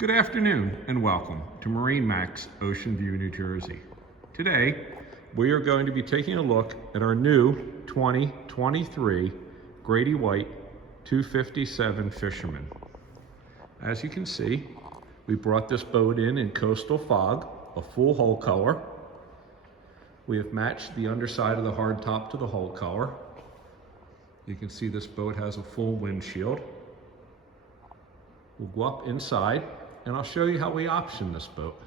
Good afternoon and welcome to MarineMax Ocean View, New Jersey. Today, we are going to be taking a look at our new 2023 Grady-White 257 Fisherman. As you can see, we brought this boat in coastal fog, a full hull color. We have matched the underside of the hardtop to the hull color. You can see this boat has a full windshield. We'll go up inside and I'll show you how we option this boat.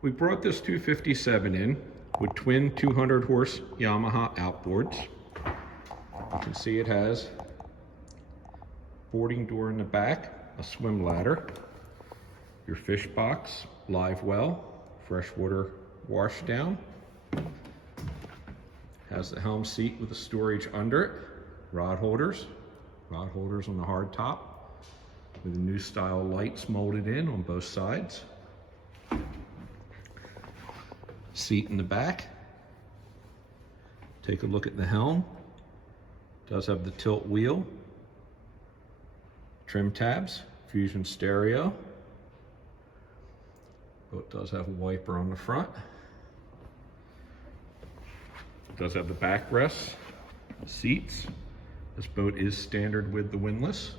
We brought this 257 in with twin 200 horse Yamaha outboards. You can see it has boarding door in the back, a swim ladder, your fish box, live well, freshwater wash down. Has the helm seat with a storage under it, rod holders on the hard top, with the new style lights molded in on both sides. Seat in the back. Take a look at the helm. Does have the tilt wheel, trim tabs, fusion stereo. Boat does have a wiper on the front. Does have the backrest, seats. This boat is standard with the windlass.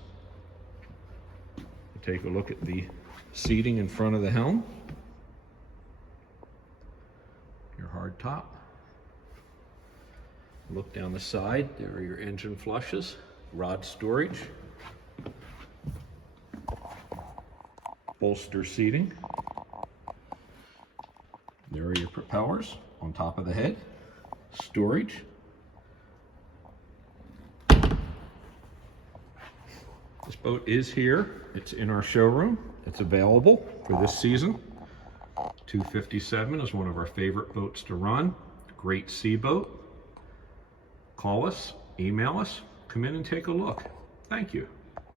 Take a look at the seating in front of the helm. Your hard top. Look down the side, there are your engine flushes, rod storage, bolster seating. There are your propellers on top of the head, storage. This boat is here. It's in our showroom. It's available for this season. 257 is one of our favorite boats to run. Great sea boat. Call us, email us, come in and take a look. Thank you.